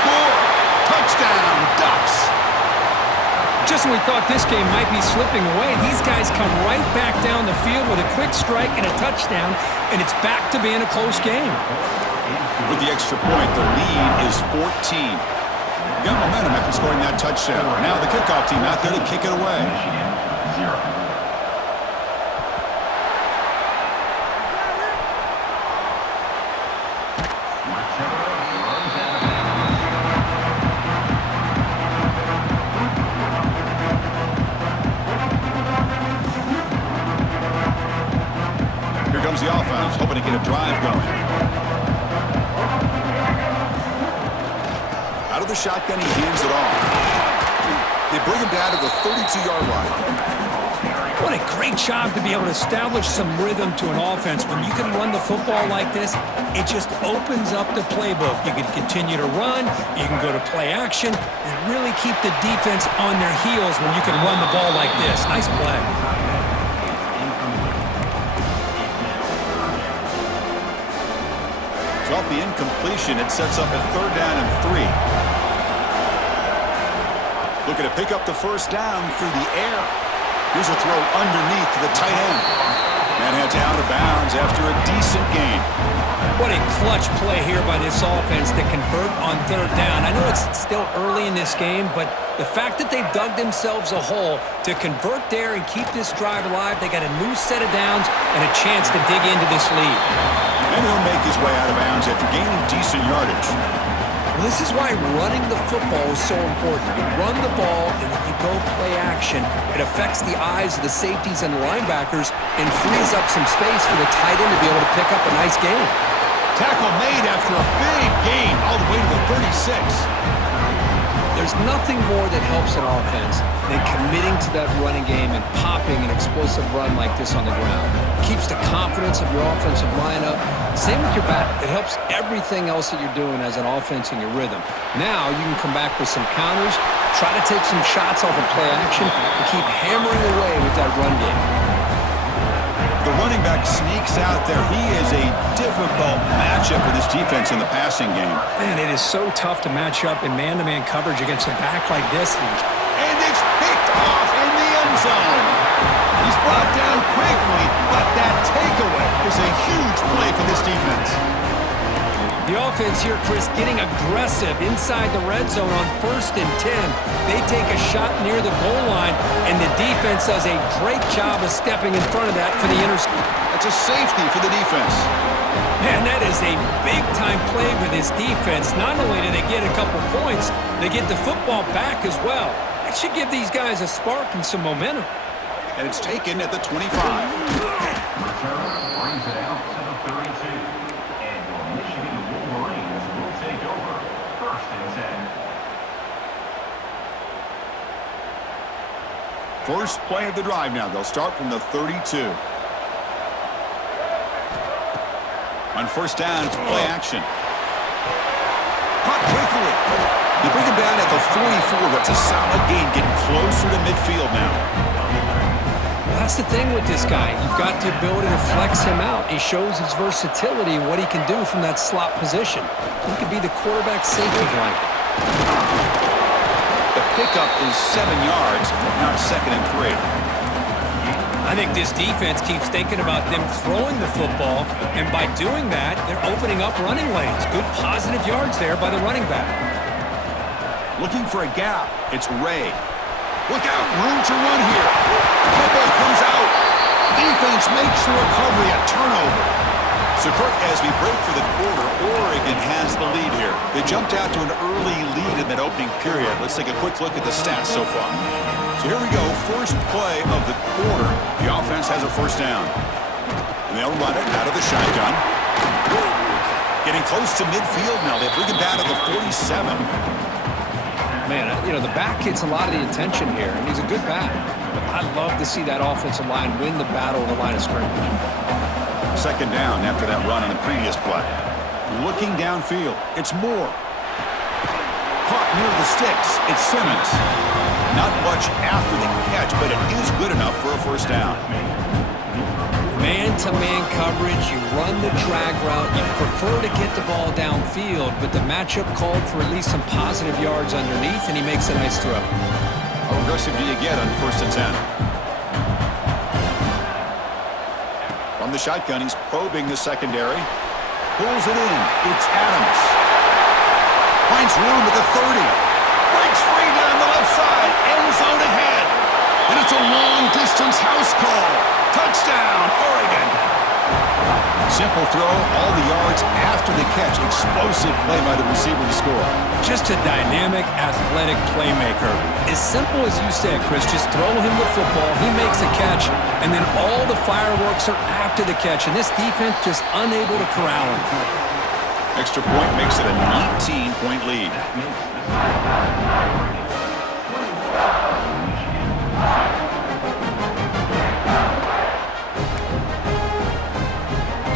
score. Touchdown, Ducks. Just when we thought this game might be slipping away, these guys come right back down the field with a quick strike and a touchdown, and it's back to being a close game. With the extra point, the lead is 14. Got momentum after scoring that touchdown. Now the kickoff team out there to kick it away. Here comes the offense, hoping to get a drive going. Out of the shotgun, he hands it off. They bring him down to the 32-yard line. What a great job to be able to establish some rhythm to an offense. When you can run the football like this, it just opens up the playbook. You can continue to run, you can go to play action, and really keep the defense on their heels when you can run the ball like this. Nice play. Off the incompletion, it sets up a 3rd down and 3. Looking to pick up the first down through the air. Here's a throw underneath to the tight end. Man heads out of bounds after a decent gain. What a clutch play here by this offense to convert on 3rd down. I know it's still early in this game, but the fact that they've dug themselves a hole to convert there and keep this drive alive, they got a new set of downs and a chance to dig into this lead. And he'll make his way out of bounds after gaining decent yardage. Well, this is why running the football is so important. You run the ball, and if you go play action, it affects the eyes of the safeties and the linebackers and frees up some space for the tight end to be able to pick up a nice gain. Tackle made after a big gain all the way to the 36. There's nothing more that helps an offense than committing to that running game and popping an explosive run like this on the ground. Keeps the confidence of your offensive lineup. Same with your back. It helps everything else that you're doing as an offense in your rhythm. Now you can come back with some counters, try to take some shots off of play action, and keep hammering away with that run game. The running back sneaks out there. He is a difficult matchup for this defense in the passing game. Man, it is so tough to match up in man-to-man coverage against a back like this. And it's picked off in the end zone. He's brought down quickly, but that takeaway is a huge play for this defense. The offense here, Chris, getting aggressive inside the red zone on 1st and 10. They take a shot near the goal line, and the defense does a great job of stepping in front of that for the interception. That's a safety for the defense. Man, that is a big-time play with this defense. Not only do they get a couple points, they get the football back as well. That should give these guys a spark and some momentum. And it's taken at the 25. Return brings it out to the 32. And your Michigan Wolverines will take over 1st and 10. First play of the drive now. They'll start from the 32. On 1st down, it's play action. Caught quickly. They bring him down at the 44. That's a solid gain, getting closer to midfield now. That's the thing with this guy. You've got the ability to flex him out. He shows his versatility and what he can do from that slot position. He could be the quarterback safety blanket. The pickup is 7 yards. Now it's 2nd and 3. I think this defense keeps thinking about them throwing the football, and by doing that, they're opening up running lanes. Good positive yards there by the running back. Looking for a gap. It's Ray. Look out, room to run here. Football comes out. Defense makes the recovery, a turnover. So, Kirk, as we break for the quarter, Oregon has the lead here. They jumped out to an early lead in that opening period. Let's take a quick look at the stats so far. So here we go, first play of the quarter. The offense has a 1st down. And they'll run it out of the shotgun. Getting close to midfield now. They bring it down to the 47. Man, you know, the back gets a lot of the attention here, and he's a good back. But I love to see that offensive line win the battle of the line of scrimmage. 2nd down after that run on the previous play. Looking downfield, it's Moore. Caught near the sticks, it's Simmons. Not much after the catch, but it is good enough for a 1st down. Man-to-man coverage, you run the drag route, you prefer to get the ball downfield, but the matchup called for at least some positive yards underneath, and he makes a nice throw. How aggressive do you get on 1st and 10? From the shotgun, he's probing the secondary. Pulls it in. It's Adams. Finds room at the 30. Breaks free down the left side. End zone ahead. And it's a long-distance house call. Touchdown, Oregon. Simple throw, all the yards after the catch. Explosive play by the receiver to score. Just a dynamic, athletic playmaker. As simple as you said, Chris, just throw him the football, he makes a catch, and then all the fireworks are after the catch, and this defense just unable to corral him. Extra point makes it a 19-point lead.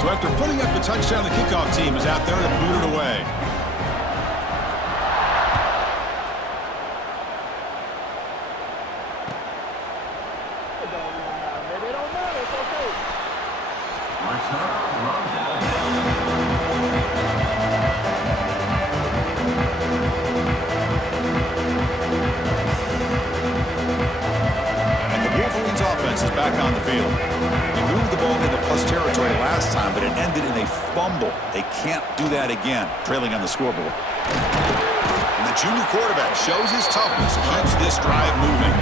So after putting up the touchdown, the kickoff team is out there to boot it away. And the Wolverines offense is back on the field. They moved the ball into plus territory last time, but it ended in a fumble. They can't do that again, trailing on the scoreboard. And the junior quarterback shows his toughness, keeps this drive moving.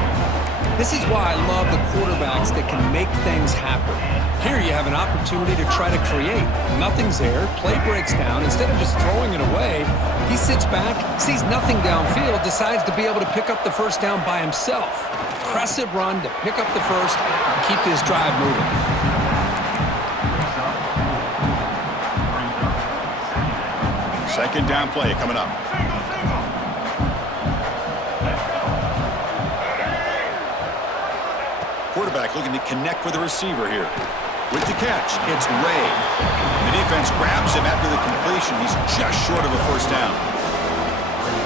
This is why I love the quarterbacks that can make things happen. Here you have an opportunity to try to create. Nothing's there, play breaks down. Instead of just throwing it away, he sits back, sees nothing downfield, decides to be able to pick up the first down by himself. Impressive run to pick up the first and keep this drive moving. Second down play coming up. Quarterback looking to connect with the receiver here. With the catch, it's Ray. The defense grabs him after the completion. He's just short of a first down.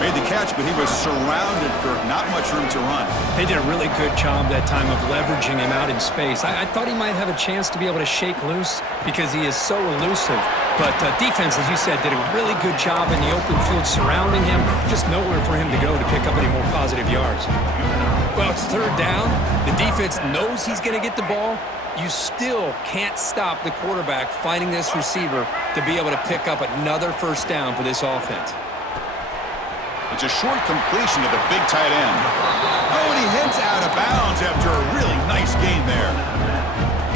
Made the catch, but he was surrounded, Kirk. Not much room to run. They did a really good job that time of leveraging him out in space. I thought he might have a chance to be able to shake loose because he is so elusive. But defense, as you said, did a really good job in the open field surrounding him. Just nowhere for him to go to pick up any more positive yards. Well, it's third down. The defense knows he's going to get the ball. You still can't stop the quarterback finding this receiver to be able to pick up another first down for this offense. It's a short completion to the big tight end. Oh, and he heads out of bounds after a really nice gain there.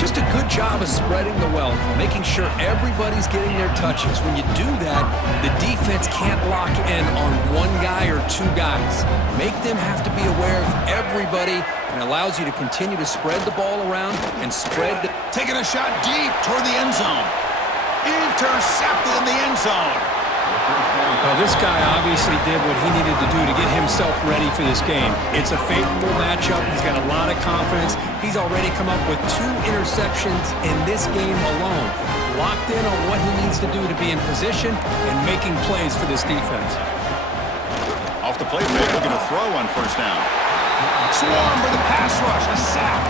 Just a good job of spreading the wealth, making sure everybody's getting their touches. When you do that, the defense can't lock in on one guy or two guys. Make them have to be aware of everybody, and allows you to continue to spread the ball around and spread the... Taking a shot deep toward the end zone. Intercepted in the end zone. Well, this guy obviously did what he needed to do to get himself ready for this game. It's a favorable matchup. He's got a lot of confidence. He's already come up with 2 interceptions in this game alone. Locked in on what he needs to do to be in position and making plays for this defense. Off the play fake, looking to throw on first down. Swarmed with a pass rush, a sack.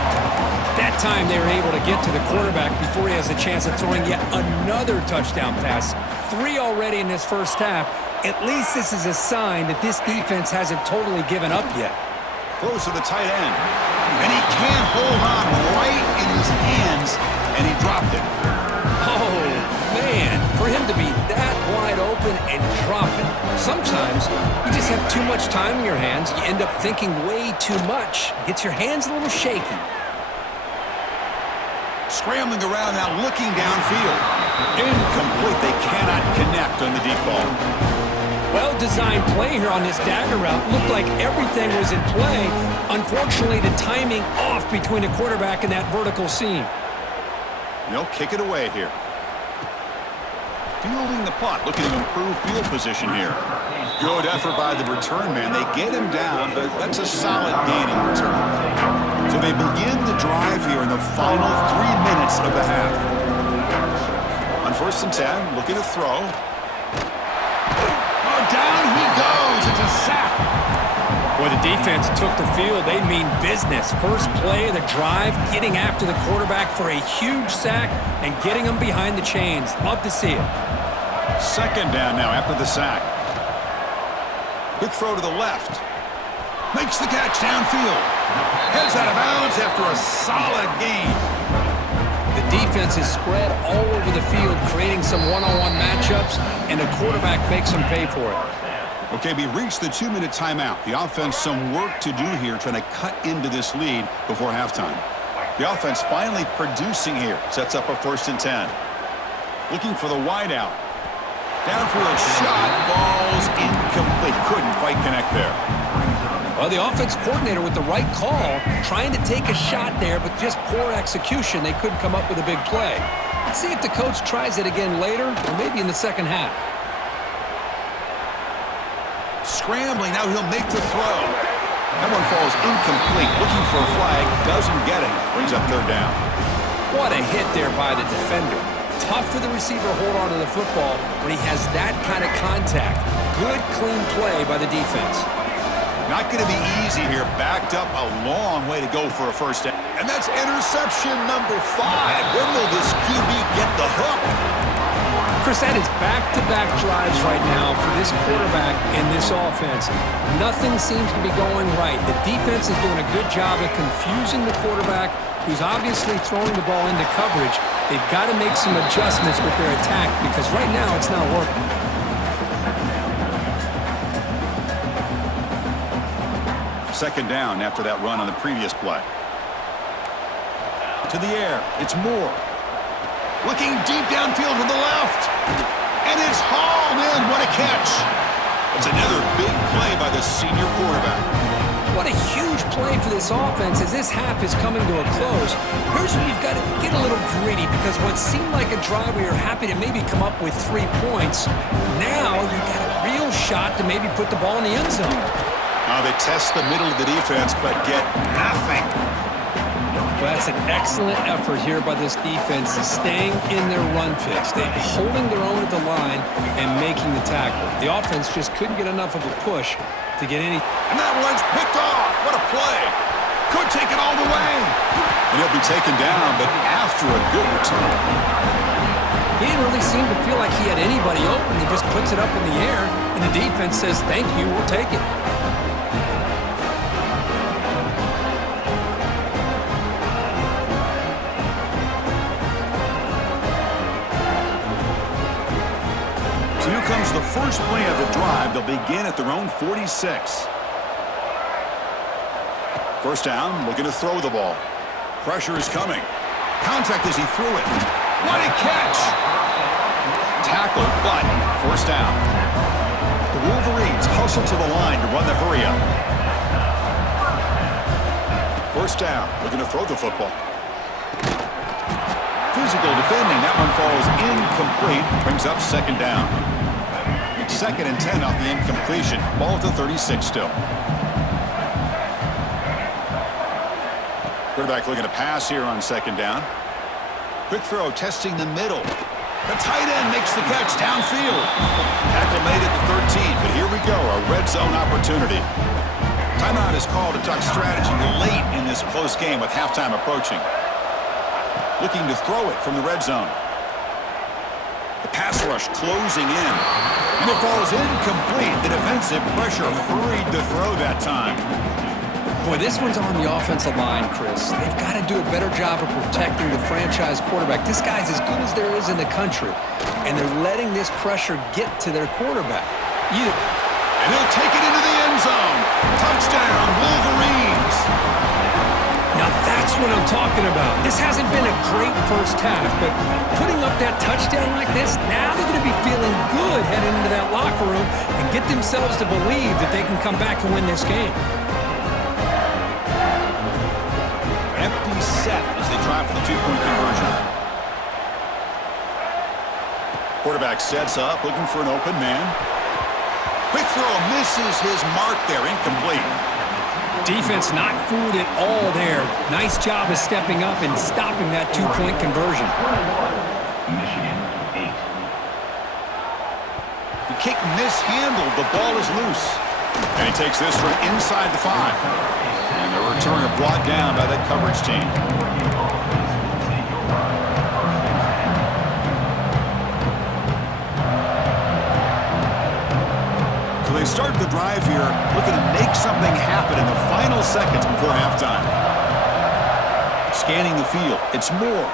That time they were able to get to the quarterback before he has a chance of throwing yet another touchdown pass. 3 already in this first half. At least this is a sign that this defense hasn't totally given up yet. Throws to the tight end. And he can't hold on right in his hands, and he dropped it. Oh, man, for him to be that wide open and drop it. Sometimes you just have too much time in your hands. You end up thinking way too much. Gets your hands a little shaky. Scrambling around now, looking downfield. Incomplete. They cannot connect on the deep ball. Well-designed play here on this dagger route. Looked like everything was in play. Unfortunately, the timing off between the quarterback and that vertical seam. They'll kick it away here. Fielding the punt, looking to improve field position here. Good effort by the return man. They get him down, but that's a solid gain in return. So they begin the drive here in the final 3 minutes of the half. On 1st and 10, looking to throw. Oh, down he goes. It's a sack. Boy, the defense took the field. They mean business. First play of the drive, getting after the quarterback for a huge sack and getting him behind the chains. Love to see it. Second down now after the sack. Quick throw to the left. Makes the catch downfield. Heads out of bounds after a solid gain. The defense is spread all over the field, creating some one-on-one matchups, and the quarterback makes them pay for it. Okay, we reached the 2-minute timeout. The offense some work to do here, trying to cut into this lead before halftime. The offense finally producing here. Sets up a 1st and 10. Looking for the wide out. Downfield shot falls incomplete. Couldn't quite connect there. Well, the offense coordinator with the right call, trying to take a shot there, but just poor execution. They couldn't come up with a big play. Let's see if the coach tries it again later, or maybe in the second half. Scrambling, now he'll make the throw. That one falls incomplete. Looking for a flag, doesn't get it. Brings up 3rd down. What a hit there by the defender. Tough for the receiver to hold on to the football when he has that kind of contact. Good, clean play by the defense. Not going to be easy here. Backed up a long way to go for a 1st down. And that's interception number 5. When will this QB get the hook? Chris, that is back-to-back drives right now for this quarterback and this offense. Nothing seems to be going right. The defense is doing a good job of confusing the quarterback, who's obviously throwing the ball into coverage. They've got to make some adjustments with their attack because right now it's not working. Second down after that run on the previous play. To the air, it's Moore. Looking deep downfield to the left. And it's hauled in. What a catch. It's another big play by the senior quarterback. What a huge play for this offense as this half is coming to a close. Here's where you've got to get a little gritty because what seemed like a drive where you're happy to maybe come up with 3 points, now you've got a real shot to maybe put the ball in the end zone. They test the middle of the defense but get nothing. Well, that's an excellent effort here by this defense, staying in their run fix. They're holding their own at the line and making the tackle. The offense just couldn't get enough of a push to get any. And that one's picked off. What a play. Could take it all the way. And he'll be taken down, but after a good return. He didn't really seem to feel like he had anybody open. He just puts it up in the air, and the defense says, thank you, we'll take it. Here comes the first play of the drive. They'll begin at their own 46. First down, looking to throw the ball. Pressure is coming. Contact as he threw it. What a catch! Tackle, but first down. The Wolverines hustle to the line to run the hurry up. First down, looking to throw the football. Physical defending. That one falls incomplete. Brings up 2nd down. 2nd and 10 off the incompletion. Ball at the 36 still. Quarterback looking to pass here on 2nd down. Quick throw testing the middle. The tight end makes the catch downfield. Tackle made at the 13, but here we go, a red zone opportunity. Timeout is called to talk strategy late in this close game with halftime approaching. Looking to throw it from the red zone. The pass rush closing in. And it falls incomplete. The defensive pressure hurried to throw that time. Boy, this one's on the offensive line, Chris. They've got to do a better job of protecting the franchise quarterback. This guy's as good as there is in the country. And they're letting this pressure get to their quarterback. And he'll take it into the end zone. Touchdown, Wolverines. Now that's what I'm talking about. This hasn't been a great first half, but putting up that touchdown like this, now they're going to be feeling good heading into that locker room and get themselves to believe that they can come back and win this game. Empty set as they try for the 2-point conversion. Quarterback sets up, looking for an open man. Quick throw misses his mark there, incomplete. Defense not fooled at all there. Nice job of stepping up and stopping that 2-point conversion. Michigan 8. The kick mishandled. The ball is loose. And he takes this from inside the 5. And the returner brought down by that coverage team. So they start the drive here, looking to make something happen in the final seconds before halftime. Scanning the field, it's Moore.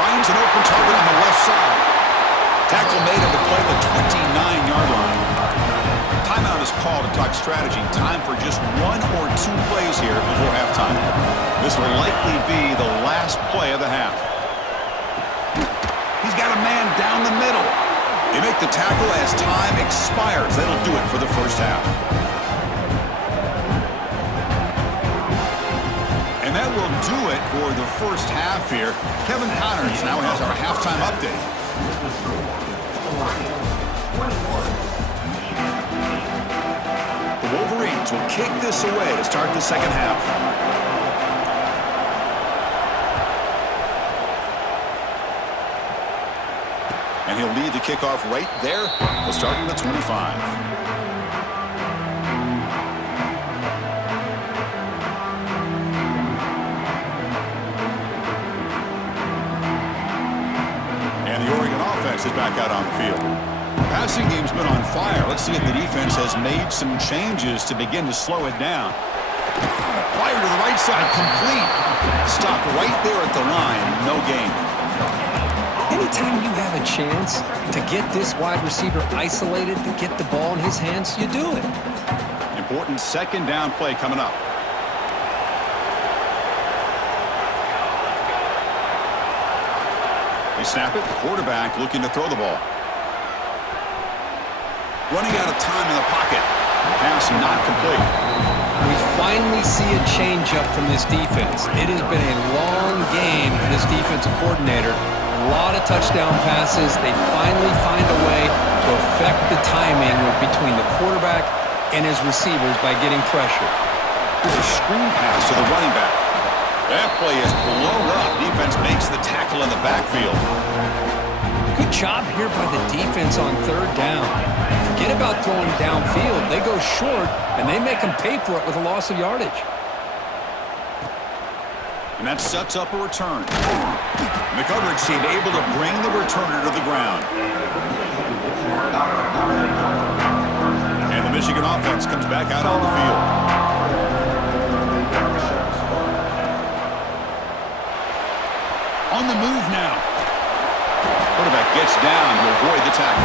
Finds an open target on the left side. Tackle made on the play at the 29-yard line. Timeout is called to talk strategy. Time for just 1 or 2 plays here before halftime. This will likely be the last play of the half. He's got a man down the middle. They make the tackle as time expires. That'll do it for the first half. And that will do it for the first half here. Kevin Connors now has our halftime update. The Wolverines will kick this away to start the second half. And he'll lead the kickoff right there. He'll start from the 25. And the Oregon offense is back out on the field. Passing game's been on fire. Let's see if the defense has made some changes to begin to slow it down. Fire to the right side, complete. Stopped right there at the line, no gain. Anytime you have a chance to get this wide receiver isolated, to get the ball in his hands, you do it. Important second down play coming up. They snap it, the quarterback looking to throw the ball. Running out of time in the pocket. Pass not complete. We finally see a change-up from this defense. It has been a long game for this defensive coordinator. A lot of touchdown passes. They finally find a way to affect the timing between the quarterback and his receivers by getting pressure. There's a screen pass to the running back. That play is blown up. Defense makes the tackle in the backfield. Good job here by the defense on third down. Forget about throwing downfield. They go short, and they make them pay for it with a loss of yardage. And that sets up a return. The coverage team able to bring the returner to the ground. And the Michigan offense comes back out on the field. On the move now. Quarterback gets down to avoid the tackle.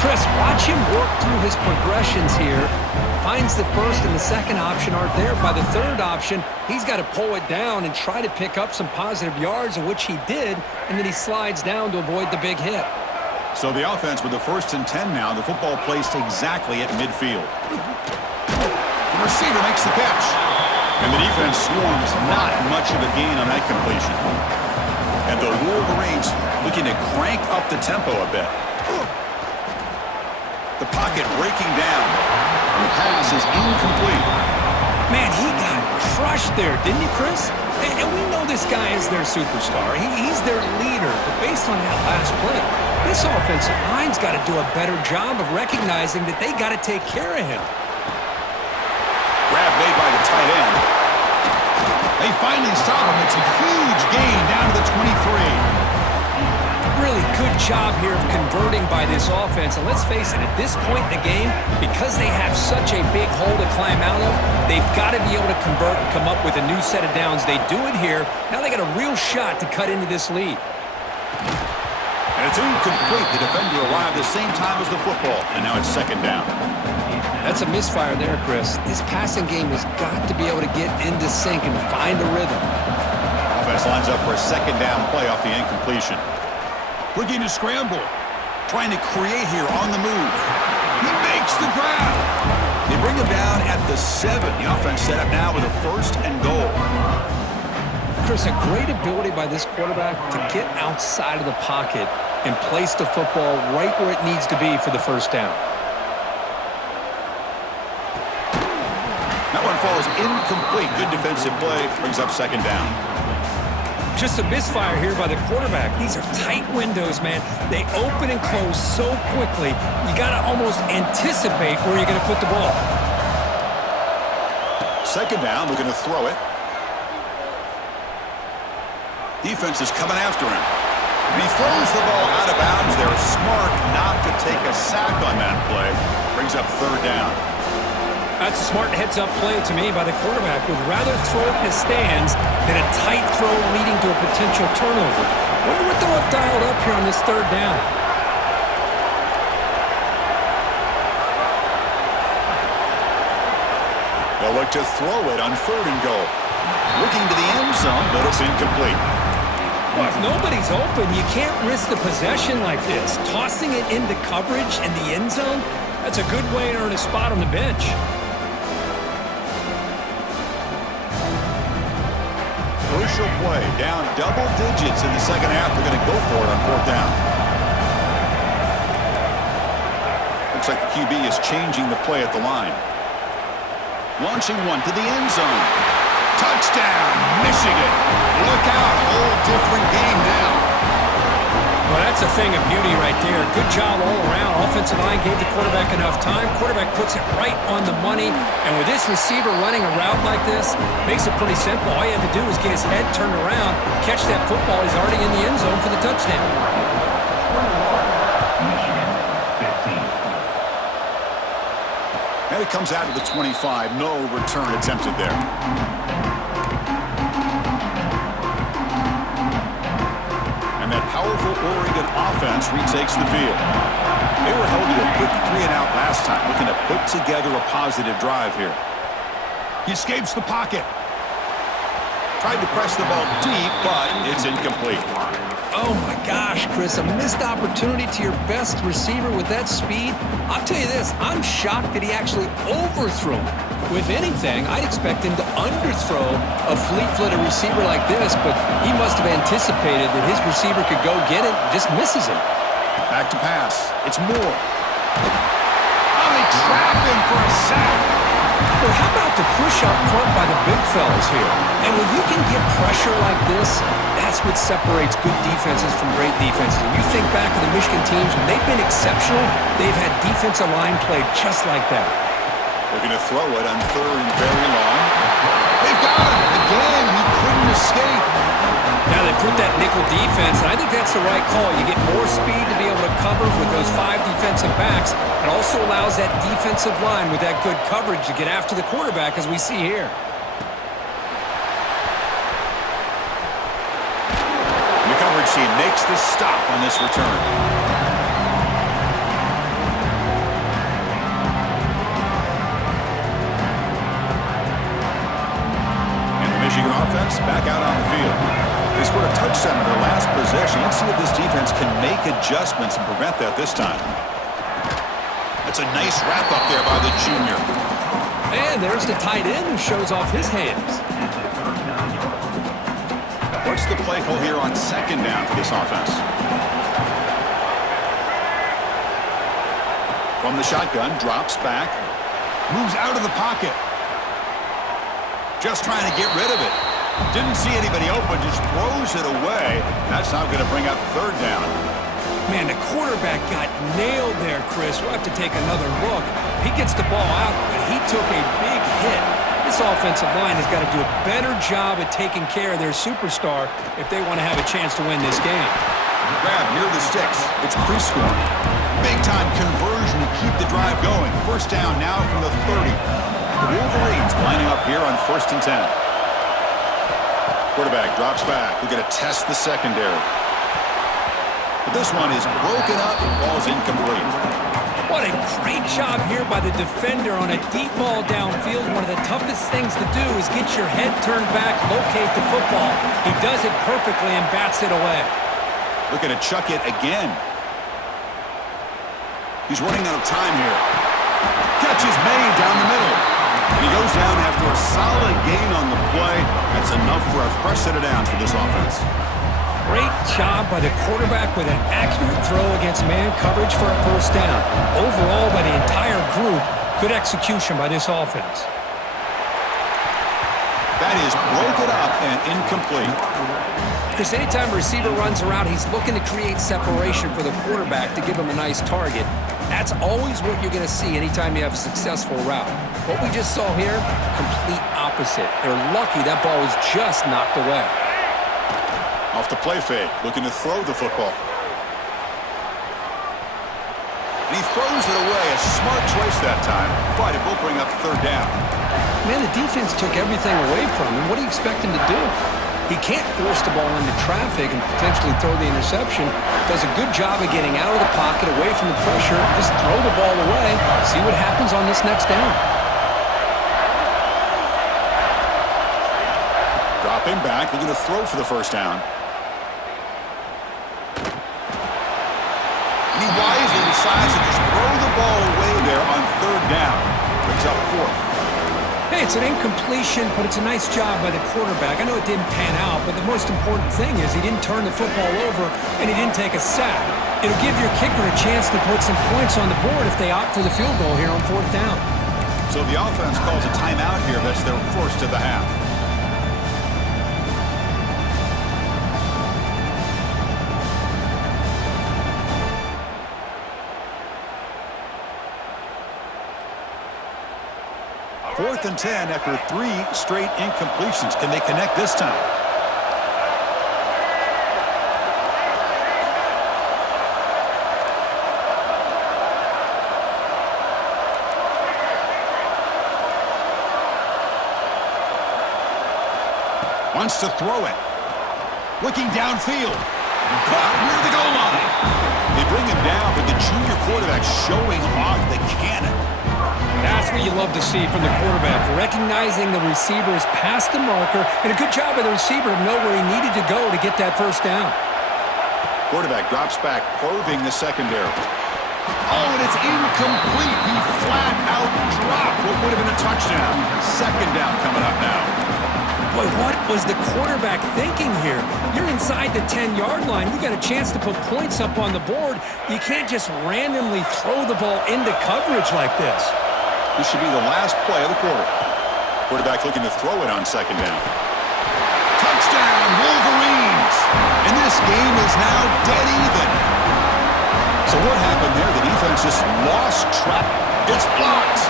Chris, watch him work through his progressions here. Finds the first and the second option aren't there. By the third option, he's got to pull it down and try to pick up some positive yards, of which he did, and then he slides down to avoid the big hit. So the offense with the 1st and 10 now, the football placed exactly at midfield. The receiver makes the catch. And the defense swarms, not much of a gain on that completion. And the Wolverines looking to crank up the tempo a bit. The pocket breaking down. And the pass is incomplete. Man, he got crushed there, didn't he, Chris? And we know this guy is their superstar. He's their leader. But based on that last play, this offensive line's got to do a better job of recognizing that they got to take care of him. Grab made by the tight end. They finally stop him. It's a huge gain down to the 23. Really good job here of converting by this offense. And let's face it, at this point in the game, because they have such a big hole to climb out of, they've got to be able to convert and come up with a new set of downs. They do it here. Now they got a real shot to cut into this lead. And it's incomplete. The defender arrived the same time as the football, and now it's second down. That's a misfire there, Chris. This passing game has got to be able to get into sync and find a rhythm. Offense lines up for a second down play off the incompletion. Looking to scramble. Trying to create here on the move. He makes the grab. They bring him down at the 7. The offense set up now with a 1st and goal. Chris, a great ability by this quarterback to get outside of the pocket and place the football right where it needs to be for the first down. That one falls incomplete. Good defensive play. Brings up second down. Just a misfire here by the quarterback. These are tight windows, man. They open and close so quickly, you got to almost anticipate where you're going to put the ball. Second down, looking to throw it. Defense is coming after him. And he throws the ball out of bounds. They're smart not to take a sack on that play. Brings up third down. That's a smart heads-up play to me by the quarterback. Would rather throw it in the stands than a tight throw leading to a potential turnover. Wonder what they'll have dialed up here on this third down. They'll look to throw it on third and goal. Looking to the end zone, but it's incomplete. Well, if nobody's open, you can't risk the possession like this. Tossing it into coverage in the end zone, that's a good way to earn a spot on the bench. Crucial play, down double digits in the second half. They're going to go for it on fourth down. Looks like the QB is changing the play at the line. Launching one to the end zone. Touchdown, Michigan. Look out, whole different game now. Well, that's a thing of beauty right there. Good job all around. Offensive line gave the quarterback enough time. Quarterback puts it right on the money. And with this receiver running a route like this, makes it pretty simple. All you have to do is get his head turned around, catch that football. He's already in the end zone for the touchdown. And it comes out to the 25. No return attempted there. That powerful Oregon offense retakes the field. They were held to a quick 3-and-out last time, looking to put together a positive drive here. He escapes the pocket. Tried to press the ball deep, but it's incomplete. Oh my gosh, Chris, a missed opportunity to your best receiver with that speed. I'll tell you this, I'm shocked that he actually overthrew him. With anything, I'd expect him to underthrow a fleet-footed receiver like this, but he must have anticipated that his receiver could go get it, just misses him. Back to pass. It's Moore. Oh, they trap him for a sack. Well, how about the push up front by the big fellas here? And when you can get pressure like this, that's what separates good defenses from great defenses. And you think back to the Michigan teams, when they've been exceptional, they've had defensive line play just like that. Looking to throw it on third and very long. They've got him. Again, he couldn't escape. Now they put that nickel defense, and I think that's the right call. You get more speed to be able to cover with those 5 defensive backs. It also allows that defensive line with that good coverage to get after the quarterback, as we see here. The coverage team makes the stop on this return. Michigan offense back out on the field. They scored a touchdown in their last possession. Let's see if this defense can make adjustments and prevent that this time. That's a nice wrap up there by the junior. And there's the tight end who shows off his hands. What's the play call here on second down for this offense? From the shotgun, drops back, moves out of the pocket. Just trying to get rid of it. Didn't see anybody open, just throws it away. That's not going to bring up third down. Man, the quarterback got nailed there, Chris. We'll have to take another look. He gets the ball out, but he took a big hit. This offensive line has got to do a better job at taking care of their superstar if they want to have a chance to win this game. Grab near the sticks. It's pre-scoring. Big-time conversion to keep the drive going. First down now from the 30. The Wolverines lining up here on 1st and 10. Quarterback drops back. We're going to test the secondary. But this one is broken up and falls incomplete. What a great job here by the defender on a deep ball downfield. One of the toughest things to do is get your head turned back, locate the football. He does it perfectly and bats it away. Looking to chuck it again. He's running out of time here. Catch is made down the middle. And he goes down after a solid gain on the play. That's enough for a fresh set of downs for this offense. Great job by the quarterback with an accurate throw against man coverage for a first down. Overall, by the entire group, good execution by this offense. That is broken up and incomplete. Because anytime a receiver runs around, he's looking to create separation for the quarterback to give him a nice target. That's always what you're going to see anytime you have a successful route. What we just saw here, complete opposite. They're lucky that ball was just knocked away. Off the play fake, looking to throw the football. And he throws it away. A smart choice that time, but it will bring up third down. Man, the defense took everything away from him. What do you expect him to do? He can't force the ball into traffic and potentially throw the interception. Does a good job of getting out of the pocket, away from the pressure. Just throw the ball away. See what happens on this next down. Dropping back, looking to throw for the first down. And he wisely decides to just throw the ball away there on third down. Brings up fourth. Hey, it's an incompletion, but it's a nice job by the quarterback. I know it didn't pan out, but the most important thing is he didn't turn the football over and he didn't take a sack. It'll give your kicker a chance to put some points on the board if they opt for the field goal here on fourth down. So the offense calls a timeout here. That's their first of the half. Fourth and 10 after 3 straight incompletions. Can they connect this time? Wants to throw it. Looking downfield. Caught near the goal line. They bring him down, but the junior quarterback showing off the cannon. That's what you love to see from the quarterback, recognizing the receiver's past the marker, and a good job by the receiver to know where he needed to go to get that first down. Quarterback drops back, probing the secondary. Oh, and it's incomplete. He flat out dropped what would have been a touchdown. Second down coming up now. Boy, what was the quarterback thinking here? You're inside the 10-yard line. You got a chance to put points up on the board. You can't just randomly throw the ball into coverage like this. This should be the last play of the quarter. Quarterback looking to throw it on second down. Touchdown, Wolverines! And this game is now dead even. So what happened there? The defense just lost track. It's blocked.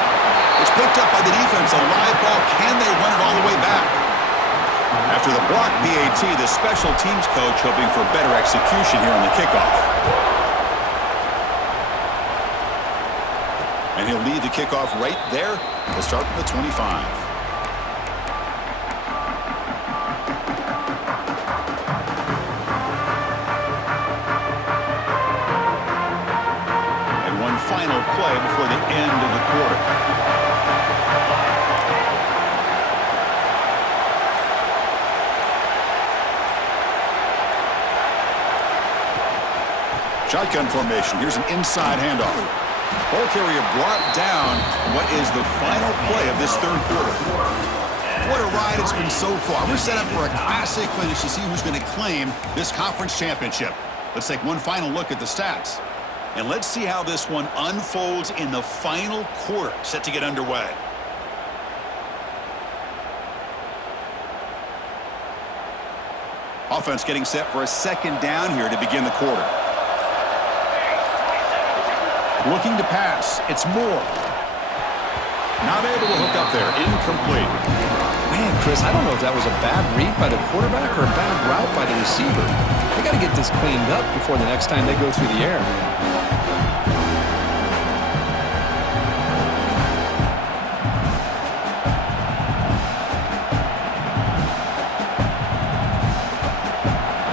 It's picked up by the defense. A live ball. Can they run it all the way back? After the block PAT, the special teams coach hoping for better execution here on the kickoff. And he'll lead the kickoff right there. We'll start from the 25. And one final play before the end of the quarter. Shotgun formation. Here's an inside handoff. Ball carrier brought down. What is the final play of this third quarter? What a ride it's been so far. We're set up for a classic finish to see who's going to claim this conference championship. Let's take one final look at the stats. And let's see how this one unfolds in the final quarter, set to get underway. Offense getting set for a second down here to begin the quarter. Looking to pass. It's Moore. Not able to hook up there. Incomplete. Man, Chris, I don't know if that was a bad read by the quarterback or a bad route by the receiver. They got to get this cleaned up before the next time they go through the air.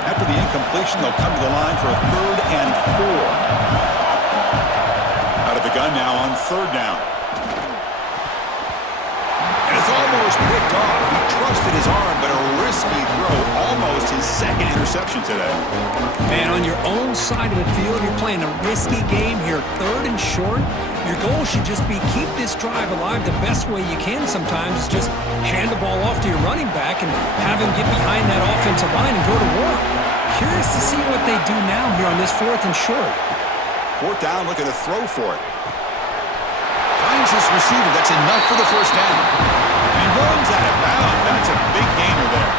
After the incompletion, they'll come to the line for a 3rd and 4. Out of the gun now on 3rd down. And it's almost picked off. He trusted his arm, but a risky throw. Almost his 2nd interception today. Man, on your own side of the field, you're playing a risky game here. 3rd and short. Your goal should just be keep this drive alive the best way you can sometimes. Just hand the ball off to your running back and have him get behind that offensive line and go to work. Curious to see what they do now here on this 4th and short. 4th down, looking to throw for it. Finds his receiver. That's enough for the first down. And runs out of bounds. That's a big gainer there.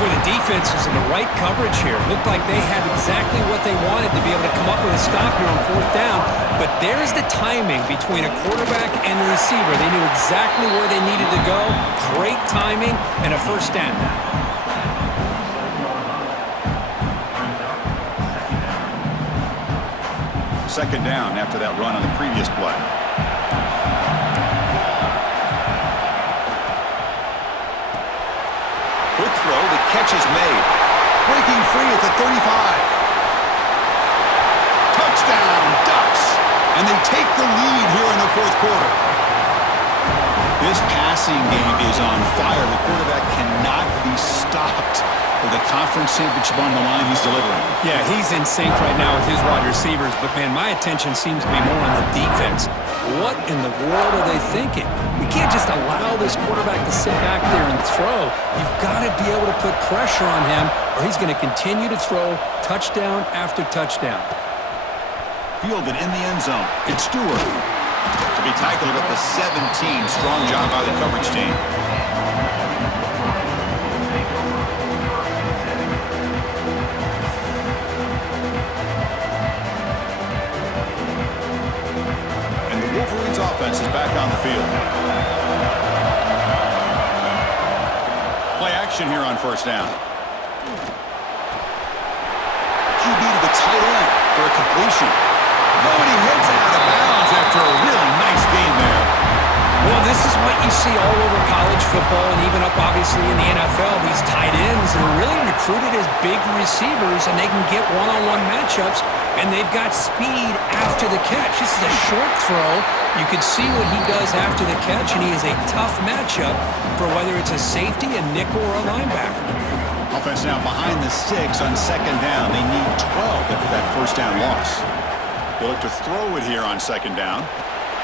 Boy, the defense was in the right coverage here. Looked like they had exactly what they wanted to be able to come up with a stop here on 4th down. But there's the timing between a quarterback and the receiver. They knew exactly where they needed to go. Great timing and a 1st down. Second down after that run on the previous play. Quick throw, the catch is made. Breaking free at the 35. Touchdown, Ducks! And they take the lead here in the 4th quarter. This passing game is on fire. The quarterback cannot be stopped with a conference championship on the line he's delivering. Yeah, he's in sync right now with his wide receivers, but man, my attention seems to be more on the defense. What in the world are they thinking? We can't just allow this quarterback to sit back there and throw. You've got to be able to put pressure on him, or he's going to continue to throw touchdown after touchdown. Fielded in the end zone. It's Stewart. To be tackled at the 17. Strong job by the coverage team. And the Wolverines offense is back on the field. Play action here on 1st down. QB to the tight end for a completion. Oh, and he heads out of bounds after a really nice game there. Well, this is what you see all over college football and even up, obviously, in the NFL. These tight ends are really recruited as big receivers, and they can get one-on-one matchups, and they've got speed after the catch. This is a short throw. You can see what he does after the catch, and he is a tough matchup for whether it's a safety, a nickel, or a linebacker. Offense now behind the 6 on 2nd down. They need 12 after that 1st down loss. They look to throw it here on 2nd down.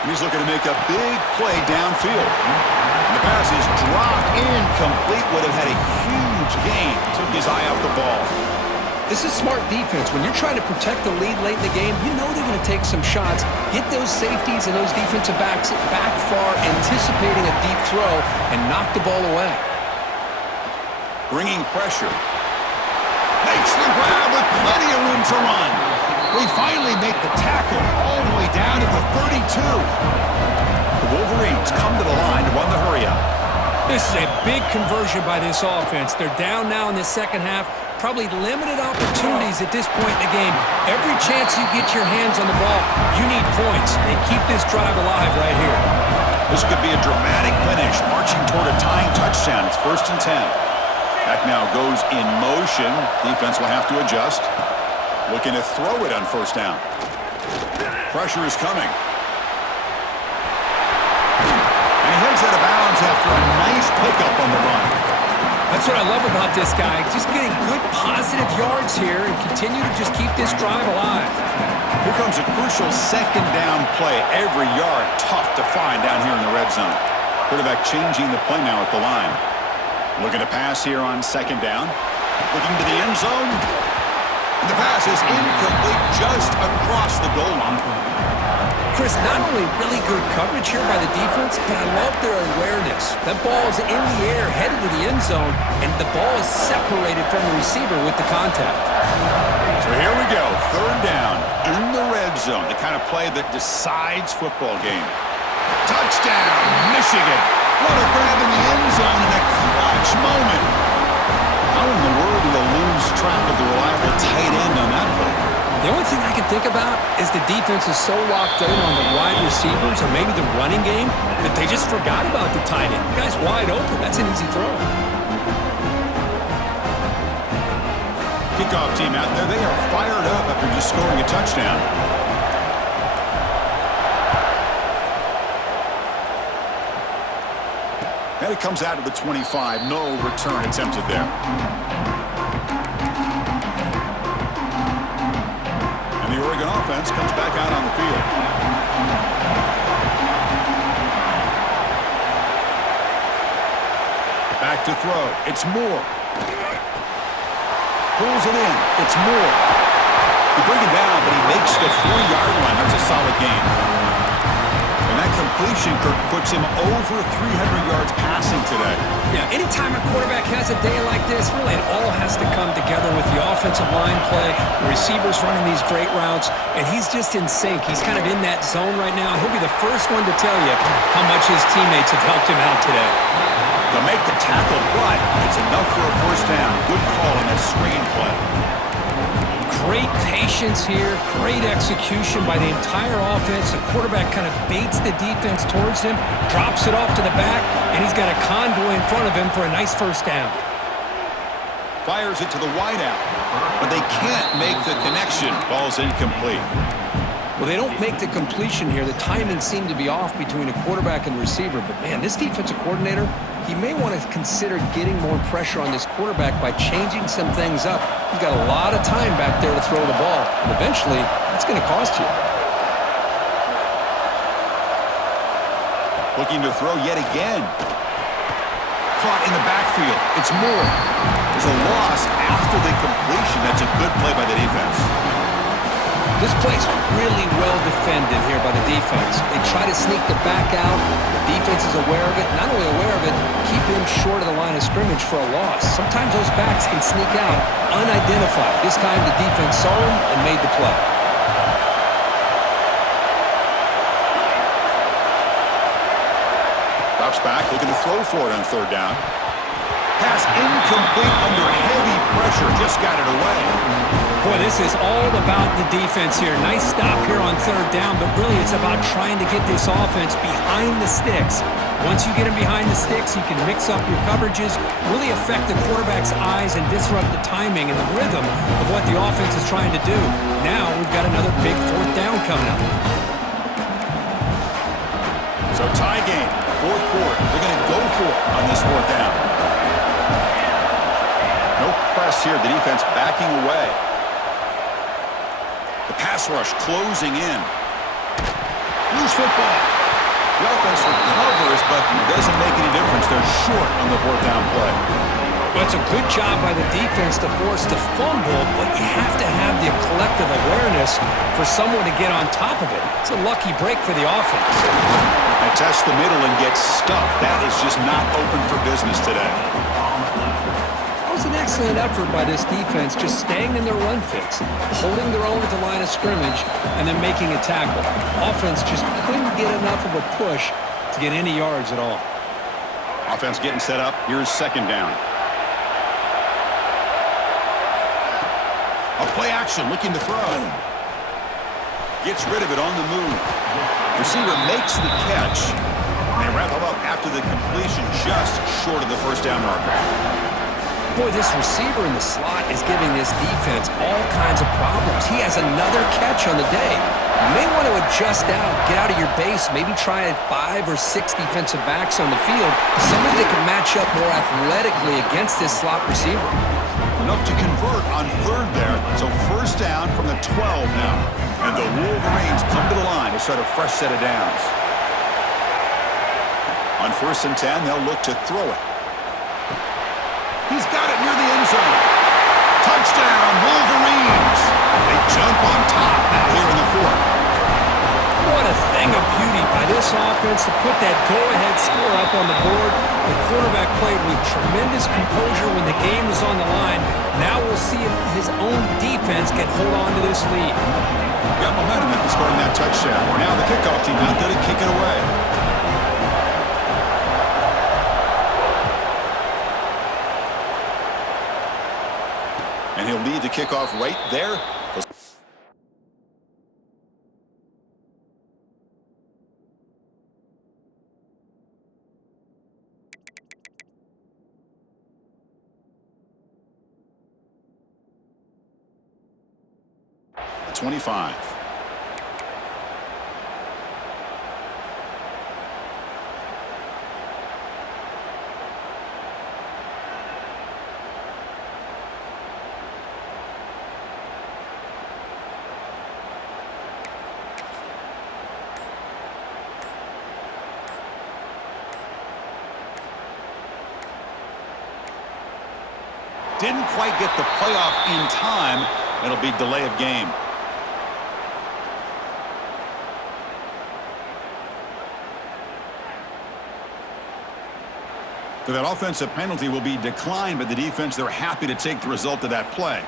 And he's looking to make a big play downfield. And the pass is dropped incomplete. Would have had a huge gain. Took his eye off the ball. This is smart defense. When you're trying to protect the lead late in the game, you know they're going to take some shots. Get those safeties and those defensive backs back far, anticipating a deep throw, and knock the ball away. Bringing pressure. Makes the grab with plenty of room to run. We finally make the tackle all the way down to the 32. The Wolverines come to the line to run the hurry-up. This is a big conversion by this offense. They're down now in the 2nd half. Probably limited opportunities at this point in the game. Every chance you get your hands on the ball, you need points. They keep this drive alive right here. This could be a dramatic finish, marching toward a tying touchdown. It's 1st and 10. Back now goes in motion. Defense will have to adjust. Looking to throw it on 1st down. Pressure is coming. And he heads out of bounds after a nice pickup on the run. That's what I love about this guy. Just getting good positive yards here and continue to just keep this drive alive. Here comes a crucial 2nd down play. Every yard tough to find down here in the red zone. Quarterback changing the play now at the line. Looking to pass here on 2nd down. Looking to the end zone. And the pass is incomplete just across the goal line. Chris, not only really good coverage here by the defense, but I love their awareness. That ball is in the air, headed to the end zone, and the ball is separated from the receiver with the contact. So here we go, 3rd down in the red zone, the kind of play that decides football game. Touchdown, Michigan. What a grab in the end zone in a clutch moment. How in the world do you lose track of the reliable tight end on that play? The only thing I can think about is the defense is so locked in on the wide receivers or maybe the running game that they just forgot about the tight end. The guy's wide open. That's an easy throw. Kickoff team out there, they are fired up after just scoring a touchdown. And it comes out to the 25. No return attempted there. And the Oregon offense comes back out on the field. Back to throw. It's Moore. Pulls it in. It's Moore. He brings it down, but he makes the 4-yard line. That's a solid game. And that completion completion, Kirk, puts him over 300 yards passing today. Yeah, anytime a quarterback has a day like this, really it all has to come together with the offensive line play, the receivers running these great routes, and he's just in sync. He's kind of in that zone right now. He'll be the first one to tell you how much his teammates have helped him out today. They'll make the tackle, but it's enough for a first down. Good call on that screen play. Great patience here, great execution by the entire offense. The quarterback kind of baits the defense towards him, drops it off to the back, and he's got a convoy in front of him for a nice first down. Fires it to the wideout, but they can't make the connection. Ball's incomplete. Well, they don't make the completion here. The timing seemed to be off between a quarterback and receiver. But, man, this defensive coordinator, he may want to consider getting more pressure on this quarterback by changing some things up. He's got a lot of time back there to throw the ball. And eventually, it's going to cost you. Looking to throw yet again. Caught in the backfield. It's Moore. There's a loss after the completion. That's a good play by the defense. This play's really well defended here by the defense. They try to sneak the back out. The defense is aware of it. Not only aware of it, keep him short of the line of scrimmage for a loss. Sometimes those backs can sneak out unidentified. This time the defense saw him and made the play. Drops back, looking to throw for it on third down. Pass incomplete under heavy pressure. Just got it away. Boy, this is all about the defense here. Nice stop here on third down, but really it's about trying to get this offense behind the sticks. Once you get them behind the sticks, you can mix up your coverages, really affect the quarterback's eyes and disrupt the timing and the rhythm of what the offense is trying to do. Now we've got another big fourth down coming up. So tie game, fourth quarter. They're going to go for it on this fourth down. No press here. The defense backing away. The pass rush closing in. Loose football. The offense recovers, but doesn't make any difference. They're short on the fourth down play. Well, it's a good job by the defense to force the fumble, but you have to have the collective awareness for someone to get on top of it. It's a lucky break for the offense. And test the middle and get stuffed. That is just not open for business today. That was an excellent effort by this defense, just staying in their run fix, holding their own at the line of scrimmage, and then making a tackle. Offense just couldn't get enough of a push to get any yards at all. Offense getting set up. Here's second down. A play action, looking to throw. Gets rid of it on the move. Receiver makes the catch. They wrap him up after the completion, just short of the first down marker. Boy, this receiver in the slot is giving this defense all kinds of problems. He has another catch on the day. You may want to adjust out, get out of your base, maybe try 5 or 6 defensive backs on the field, somebody that can match up more athletically against this slot receiver. Enough to convert on third there, so first down from the 12 now. And the Wolverines come to the line to start a fresh set of downs. On 1st and 10, they'll look to throw it. He's got it near the end zone. Touchdown, Wolverines. They jump on top now here in the fourth. What a thing of beauty by this offense to put that go-ahead score up on the board. The quarterback played with tremendous composure when the game was on the line. Now we'll see if his own defense can hold on to this lead. Got momentum after scoring that touchdown. Now the kickoff team out there to kick it away. And he'll lead the kickoff right there. The 25. Didn't quite get the playoff in time. It'll be delay of game. So that offensive penalty will be declined by the defense. They're happy to take the result of that play.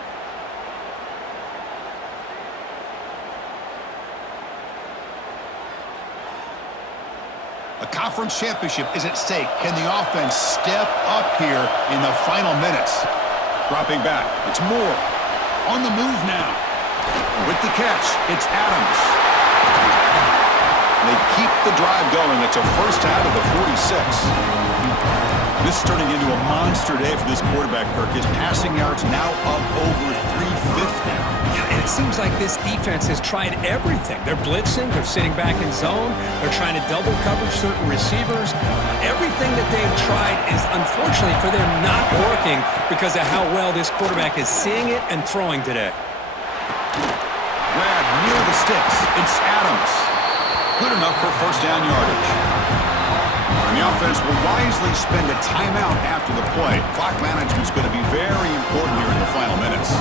A conference championship is at stake. Can the offense step up here in the final minutes? Dropping back. It's Moore. On the move now. With the catch, it's Adams. They keep the drive going. It's a first out of the 46. This is turning into a monster day for this quarterback, Kirk. His passing yards now up over 350. Yeah, and it seems like this defense has tried everything. They're blitzing. They're sitting back in zone. They're trying to double cover certain receivers. Everything that they've tried is, unfortunately for them, not working because of how well this quarterback is seeing it and throwing today. Grab near the sticks. It's Adams. Good enough for first down yardage. And the offense will wisely spend a timeout after the play. Clock management is going to be very important here in the final minutes.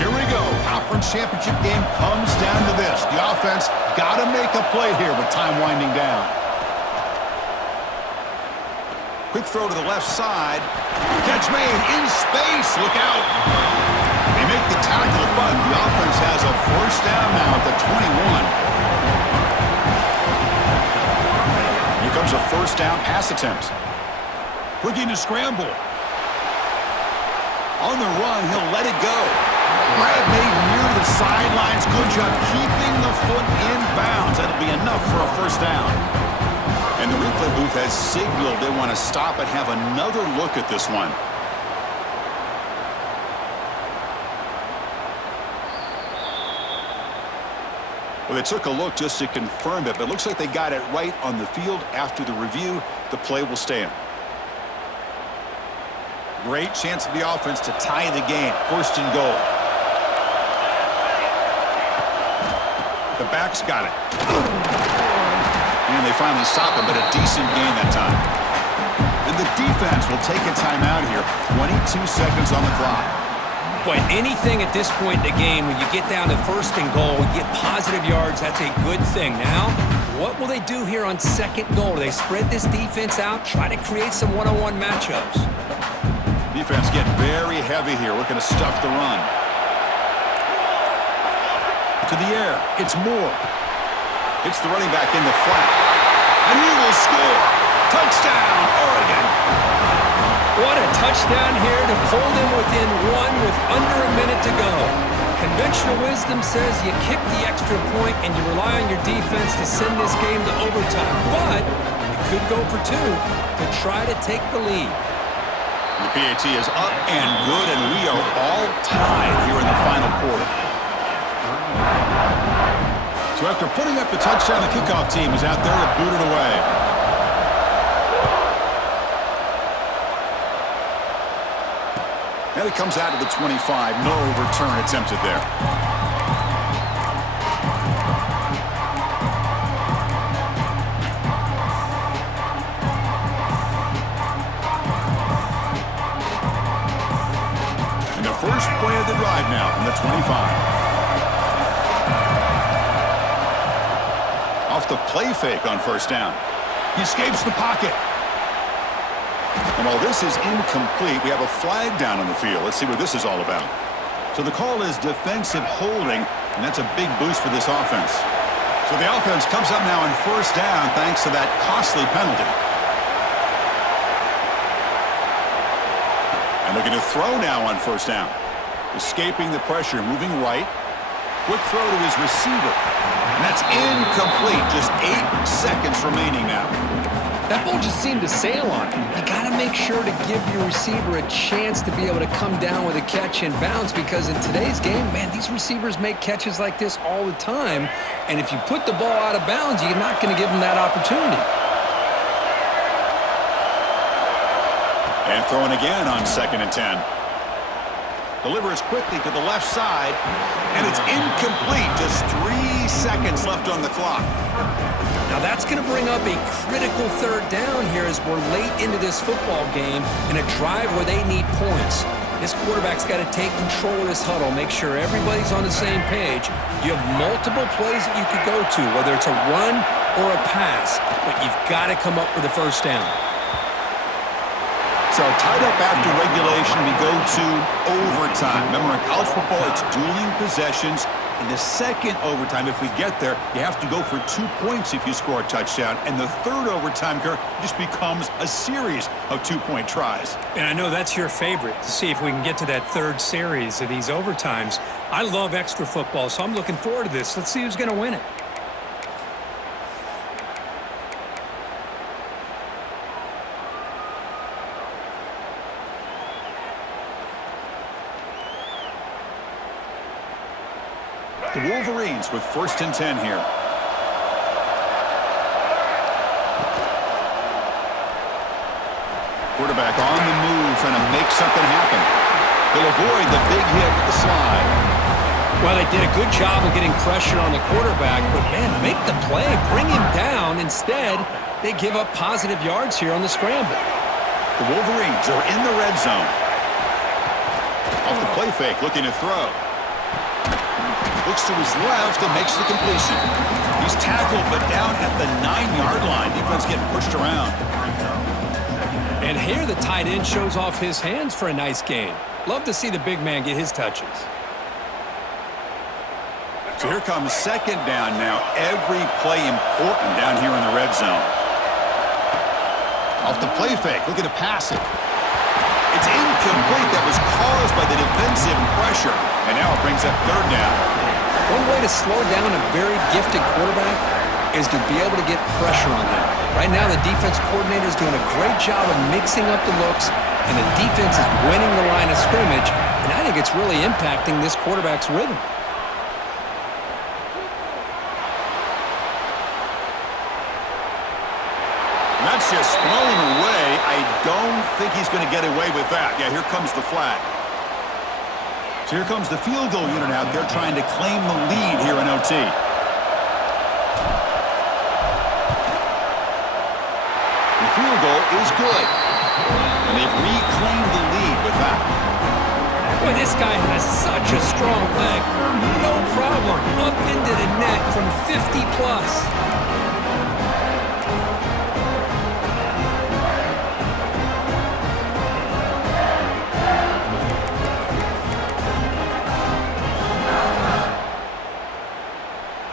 Here we go. Conference championship game comes down to this. The offense got to make a play here with time winding down. Quick throw to the left side. Catch made in space. Look out. They make the tackle, but the offense has a first down now at the 21. Here comes a first down pass attempt. Looking to scramble. On the run, he'll let it go. Grab made near the sidelines. Good job keeping the foot in bounds. That'll be enough for a first down. And the replay booth has signaled they want to stop and have another look at this one. Well, they took a look just to confirm it, but it looks like they got it right on the field. After the review, the play will stand. Great chance for the offense to tie the game. First and goal. The backs got it. And they finally stop him, but a decent gain that time. And the defense will take a timeout here. 22 seconds on the clock. Boy, anything at this point in the game, when you get down to first and goal, you get positive yards, that's a good thing. Now, what will they do here on second goal? Do they spread this defense out, try to create some one-on-one matchups? Defense getting very heavy here, looking to stuff the run. To the air, it's Moore. Hits the running back in the flat. And he will score. Touchdown, Oregon. What a touchdown here to pull them within one with under a minute to go. Conventional wisdom says you kick the extra point and you rely on your defense to send this game to overtime. But you could go for two to try to take the lead. The PAT is up and good, and we are all tied here in the final quarter. So after putting up the touchdown, the kickoff team is out there to boot it away. And it comes out to the 25. No return attempted there. And the first play of the drive now from the 25. Off the play fake on first down. He escapes the pocket. And while this is incomplete, we have a flag down on the field. Let's see what this is all about. So the call is defensive holding, and that's a big boost for this offense. So the offense comes up now on first down thanks to that costly penalty. And looking to throw now on first down. Escaping the pressure, moving right. Quick throw to his receiver. And that's incomplete. Just 8 seconds remaining now. That ball just seemed to sail on him. You got to make sure to give your receiver a chance to be able to come down with a catch and bounce, because in today's game, man, these receivers make catches like this all the time. And if you put the ball out of bounds, you're not going to give them that opportunity. And throwing again on 2nd and 10. Delivers quickly to the left side, and it's incomplete. Just 3 seconds left on the clock. Now that's going to bring up a critical third down here as we're late into this football game in a drive where they need points. This quarterback's got to take control of this huddle, make sure everybody's on the same page. You have multiple plays that you could go to, whether it's a run or a pass, but you've got to come up with a first down. So tied up after regulation, we go to overtime. Remember, in college football, it's dueling possessions. In the second overtime, if we get there, you have to go for 2 points if you score a touchdown. And the third overtime, Kirk, just becomes a series of 2-point tries. And I know that's your favorite, to see if we can get to that third series of these overtimes. I love extra football, so I'm looking forward to this. Let's see who's going to win it. The Wolverines with 1st and 10 here. Quarterback on the move, trying to make something happen. He'll avoid the big hit with the slide. Well, they did a good job of getting pressure on the quarterback, but, man, make the play, bring him down. Instead, they give up positive yards here on the scramble. The Wolverines are in the red zone. Off the play fake, looking to throw. Looks to his left and makes the completion. He's tackled, but down at the 9-yard line. Defense getting pushed around. And here the tight end shows off his hands for a nice gain. Love to see the big man get his touches. So here comes 2nd down now. Every play important down here in the red zone. Off the play fake, looking to pass it. It's incomplete. That was caused by the defensive pressure. And now it brings up 3rd down. One way to slow down a very gifted quarterback is to be able to get pressure on him. Right now, the defense coordinator is doing a great job of mixing up the looks, and the defense is winning the line of scrimmage, and I think it's really impacting this quarterback's rhythm. That's just thrown away. I don't think he's going to get away with that. Yeah, here comes the flag. So here comes the field goal unit out there trying to claim the lead here in OT. The field goal is good. And they've reclaimed the lead with that. Boy, this guy has such a strong leg. No problem. Up into the net from 50-plus.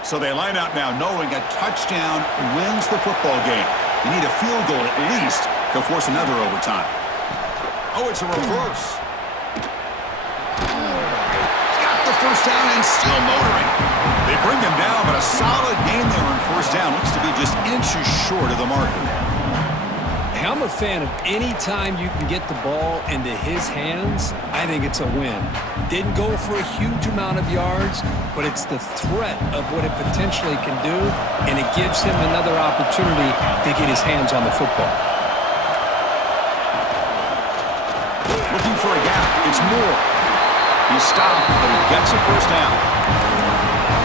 So they line out now knowing a touchdown wins the football game. You need a field goal at least to force another overtime. Oh, it's a reverse. He's got the first down and still motoring. They bring him down, but a solid gain there on 1st down. Looks to be just inches short of the marker. I'm a fan of any time you can get the ball into his hands. I think it's a win. Didn't go for a huge amount of yards, but it's the threat of what it potentially can do, and it gives him another opportunity to get his hands on the football. Looking for a gap. It's Moore. He's stopped, but he gets a first down.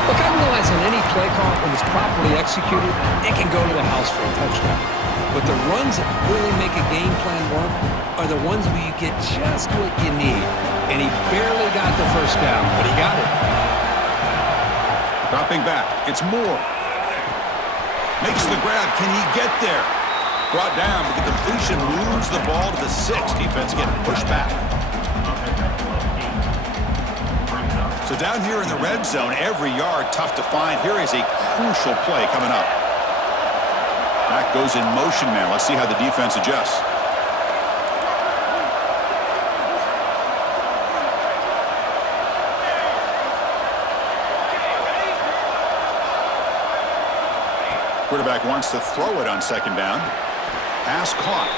Look, I realize on any play call, when it's properly executed, it can go to the house for a touchdown. But the runs that really make a game plan work are the ones where you get just what you need. And he barely got the first down, but he got it. Dropping back. It's Moore. Makes the grab. Can he get there? Brought down, but the completion moves the ball to the 6. Defense getting pushed back. So down here in the red zone, every yard tough to find. Here is a crucial play coming up. Back goes in motion now. Let's see how the defense adjusts. Quarterback wants to throw it on 2nd down. Pass caught.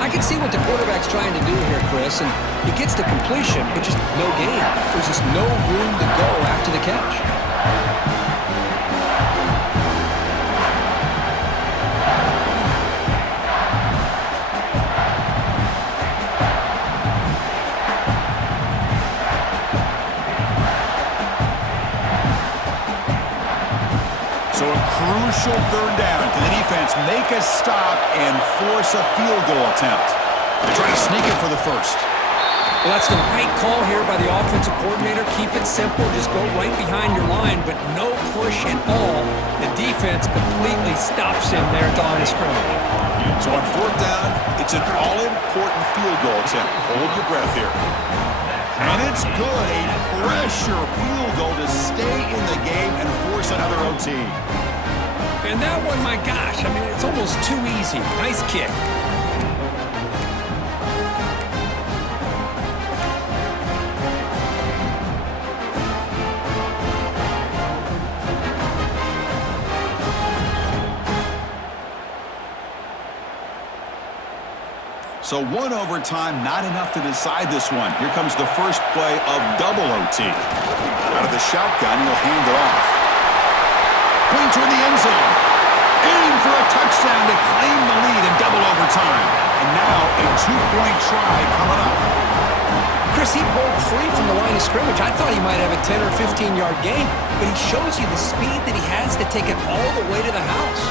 I can see what the quarterback's trying to do here, Chris, and he gets the completion, but just no gain. There's just no room to go after the catch. So a crucial 3rd down. Can the defense make a stop and force a field goal attempt? They try to sneak it for the first. Well, that's the right call here by the offensive coordinator. Keep it simple. Just go right behind your line, but no push at all. The defense completely stops him there at the line of scrimmage. So on fourth down, it's an all-important field goal attempt. Hold your breath here. And it's good. A pressure field goal to stay in the game and force another OT. And that one, my gosh, I mean, it's almost too easy. Nice kick. So one overtime, not enough to decide this one. Here comes the first play of double OT. Out of the shotgun, he'll hand it off. Going toward the end zone. Aim for a touchdown to claim the lead in double overtime. And now a two-point try coming up. Chris, he broke free from the line of scrimmage. I thought he might have a 10 or 15-yard gain, but he shows you the speed that he has to take it all the way to the house.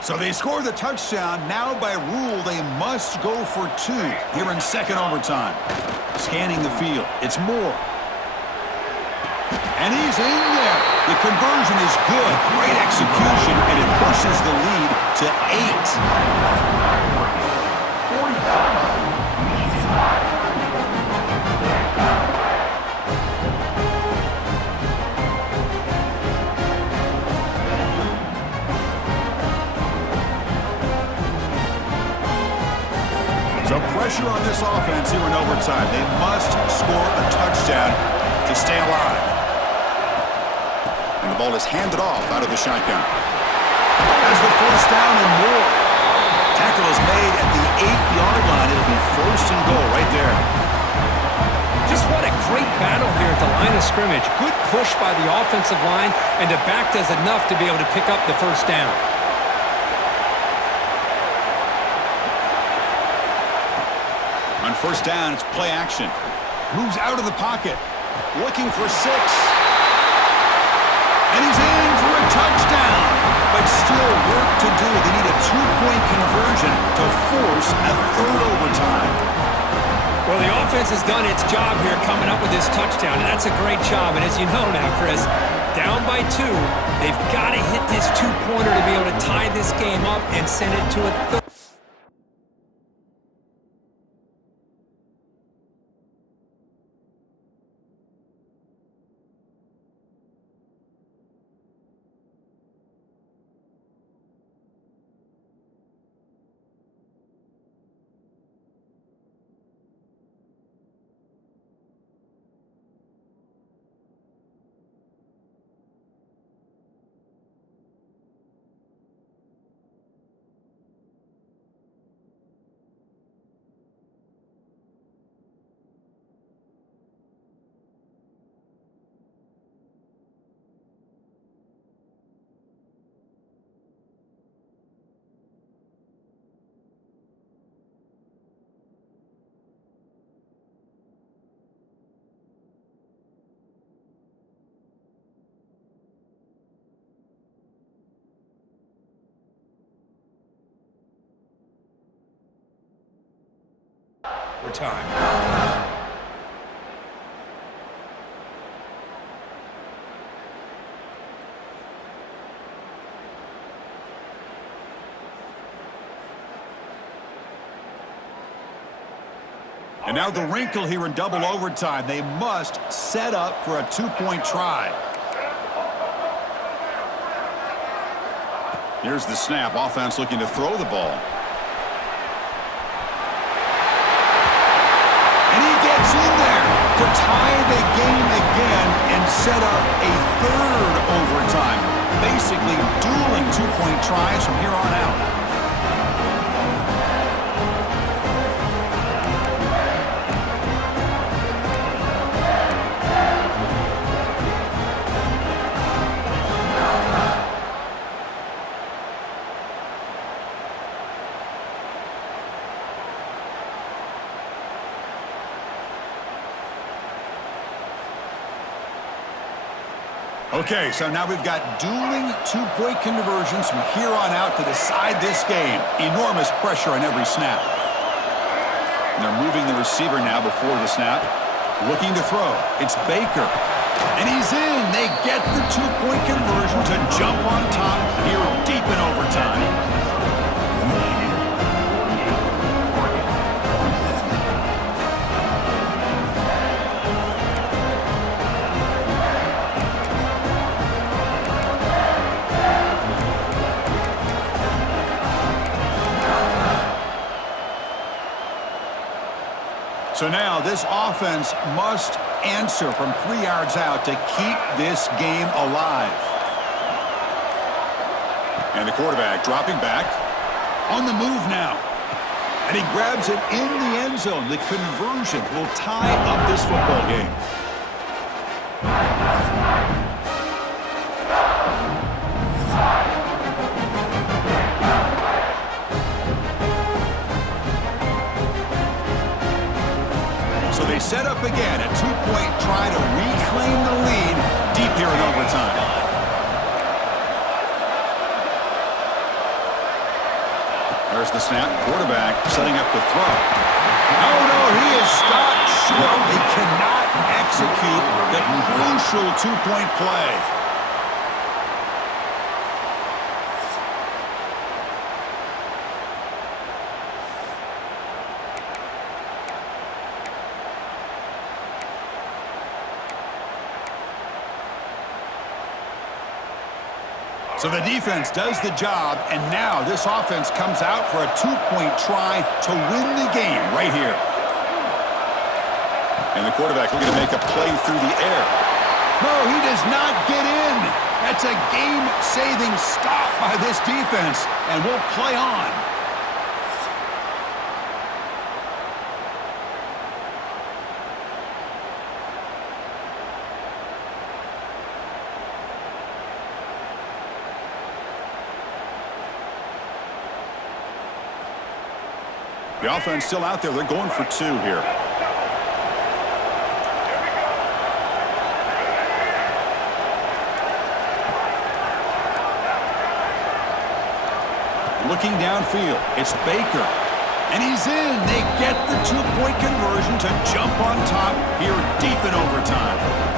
So they score the touchdown. Now by rule, they must go for two here in second overtime. Scanning the field. It's Moore. And he's in there. The conversion is good. Great execution, and it pushes the lead to 8. So pressure on this offense here in overtime. They must score a touchdown to stay alive. And the ball is handed off out of the shotgun. As the first down and more. Tackle is made at the 8-yard line. It'll be first and goal right there. Just what a great battle here at the line of scrimmage. Good push by the offensive line, and the back does enough to be able to pick up the first down. On first down, it's play action. Moves out of the pocket. Looking for 6. And he's in for a touchdown. But still work to do. They need a 2-point conversion to force a third overtime. Well, the offense has done its job here coming up with this touchdown, and that's a great job. And as you know now, Chris, down by 2, they've got to hit this 2-pointer to be able to tie this game up and send it to a third. Time. And now the wrinkle here in double overtime. They must set up for a 2-point try. Here's the snap. Offense looking to throw the ball. In there to tie the game again and set up a third overtime. Basically dueling 2-point tries from here on out. Okay, so now we've got dueling two-point conversions from here on out to decide this game. Enormous pressure on every snap. And they're moving the receiver now before the snap. Looking to throw. It's Baker. And he's in. They get the two-point conversion to jump on top here deep in overtime. So now this offense must answer from 3 yards out to keep this game alive. And the quarterback dropping back. On the move now. And he grabs it in the end zone. The conversion will tie up this football game. So they set up again, a two-point try to reclaim the lead deep here in overtime. There's the snap. Quarterback setting up the throw. No, he is stopped short. They cannot execute the crucial two-point play. So the defense does the job, and now this offense comes out for a two-point try to win the game right here. And the quarterback looking to make a play through the air. No, he does not get in. That's a game-saving stop by this defense, and we'll play on. The offense still out there. They're going for 2 here. Looking downfield, it's Baker. And he's in. They get the two-point conversion to jump on top here deep in overtime.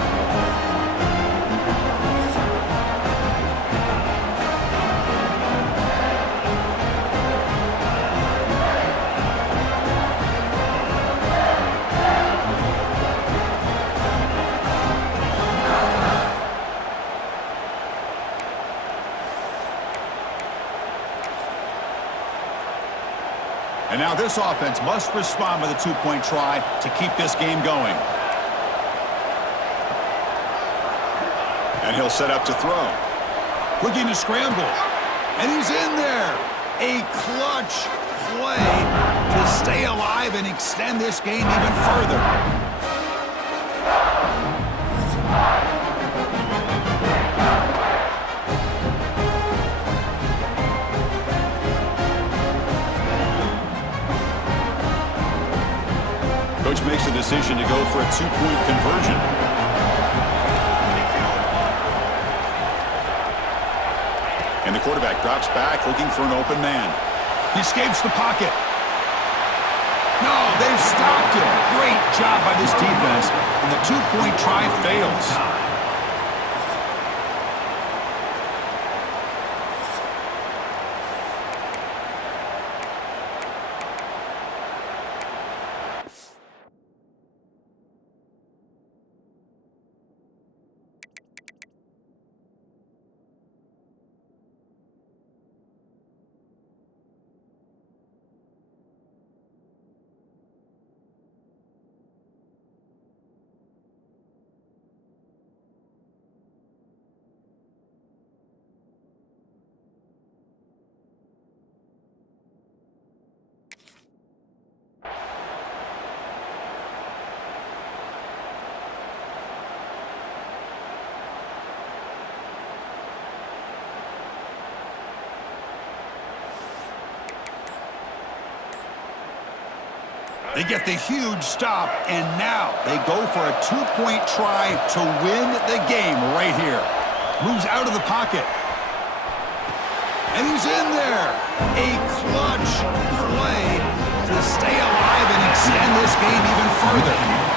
And now this offense must respond with a two-point try to keep this game going. And he'll set up to throw. Looking to scramble. And he's in there. A clutch play to stay alive and extend this game even further. Coach makes a decision to go for a two-point conversion. And the quarterback drops back looking for an open man. He escapes the pocket. No, they've stopped him. Great job by this defense. And the two-point try fails. They get the huge stop, and now they go for a two-point try to win the game right here. Moves out of the pocket. And he's in there. A clutch play to stay alive and extend this game even further.